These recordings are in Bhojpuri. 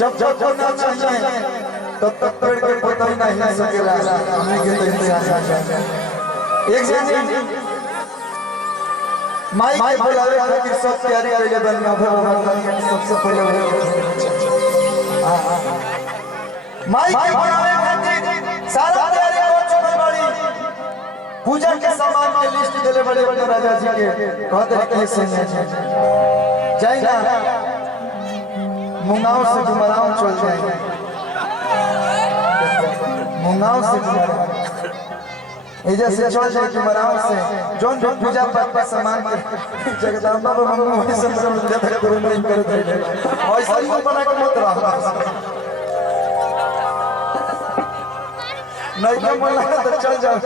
जब जब ना चाहिए तब तक पेड़ के पता ही नहीं सकेला हमने के तो एक माइक के बुलावे खातिर सब तैयारी कइले बनिया भगवान सबसे पहले माइक के बुलावे खातिर सारा तैयारी हो चुकल बड़ी पूजा के सामान के लिस्ट देले बड़े बड़े राजा जी के कहते कैसे जाएगा मुंगाव से डुमराव चल जाएंगे मुंगाव से डुमराव जैसे चल जाए डुमराव से जोन जो पूजा पाठ का सामान जगदम्बा को हम वही सब जगह करो नहीं करते और सही को बना के मत रहो नहीं तो मन लगा तो चल जाओ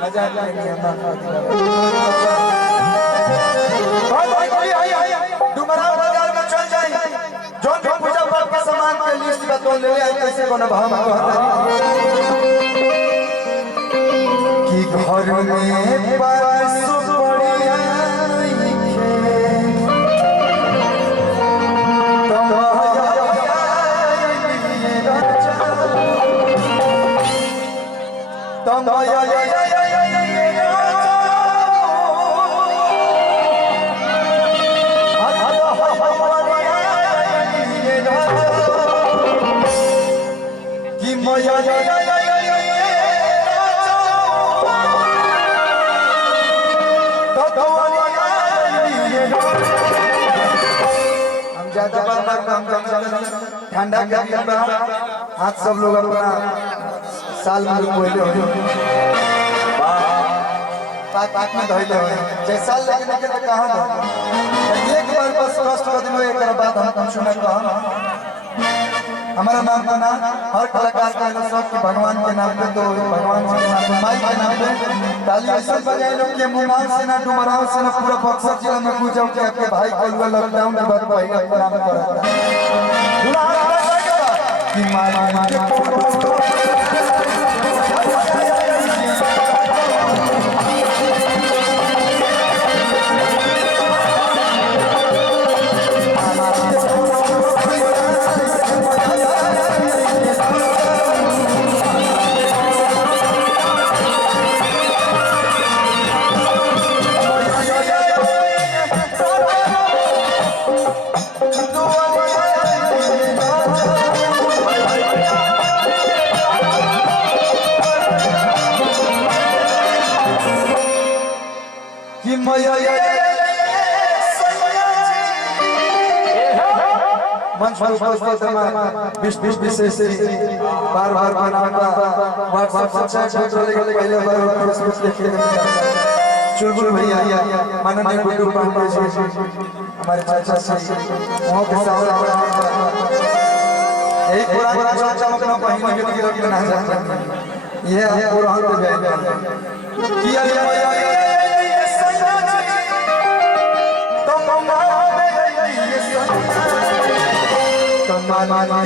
मजा नहीं डुमराव बाजार में चल जाए जो जो पूजा पाठ के सामान के लिस्ट का तो ले आए कैसे कोना भाव में कि घर में परस बढ़िया ठंडा के दिन में आज सब लोग अपना साल में पहले हो पाक में धइले हो जैसा लेकिन के कहां दो एक बार बस कष्ट कर दिनो एक बात हम सुना कहां हमारा नाम का नाम हर कलाकार का सब के भगवान के नाम पे तो भगवान के नाम पे माई के नाम पे ताली ऐसे बजाए लोग के मुंगाव से ना डुमराव से ना पूरा बक्सर जिला में पूजा के आपके भाई को लॉकडाउन के बाद भाई का नाम करता कि माई के मंच पर उपस्थित विशेष विशेष बार बार व्हाट्सएप चैट लेके पहले बार फेसबुक देखे चुलबुल भैया माननीय गुड्डू पांडे जी हमारे चाचा जी वहां के साथ एक पूरा चाचा अपना पहले के गिरफ्त बना जाता ये पूरा हो गया कि अरे मान